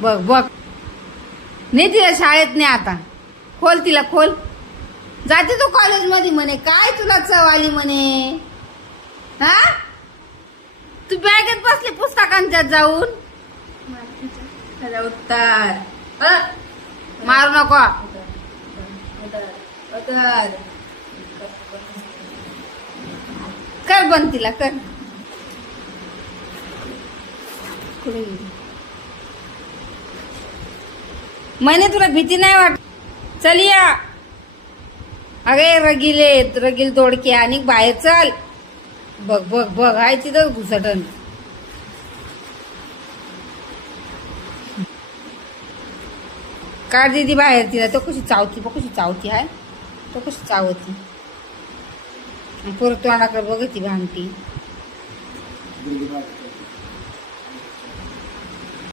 बघ बघ, नाही तिला शाळेत नाही आता. खोल तिला, खोल. जाते तू कॉलेजमध्ये म्हणे. काय तुला चव आली म्हणे? हा, तू बॅगेत बसली पुस्तकांच्यात जाऊन. उत्तर मारू नको. कर बंद तिला, कर. म्हणे तुला भीती नाही वाटत? चल या. अगे रगील दोडके आणि बाहेर चल. बघ बघ बघ, आहे तिथं घुसटण. काढ दीदी बाहेर तिला. तो कशी चावती, बघ कशी चावती आहे. तो कशी चावती. परत तोंडाकडे बघ ती भामटी.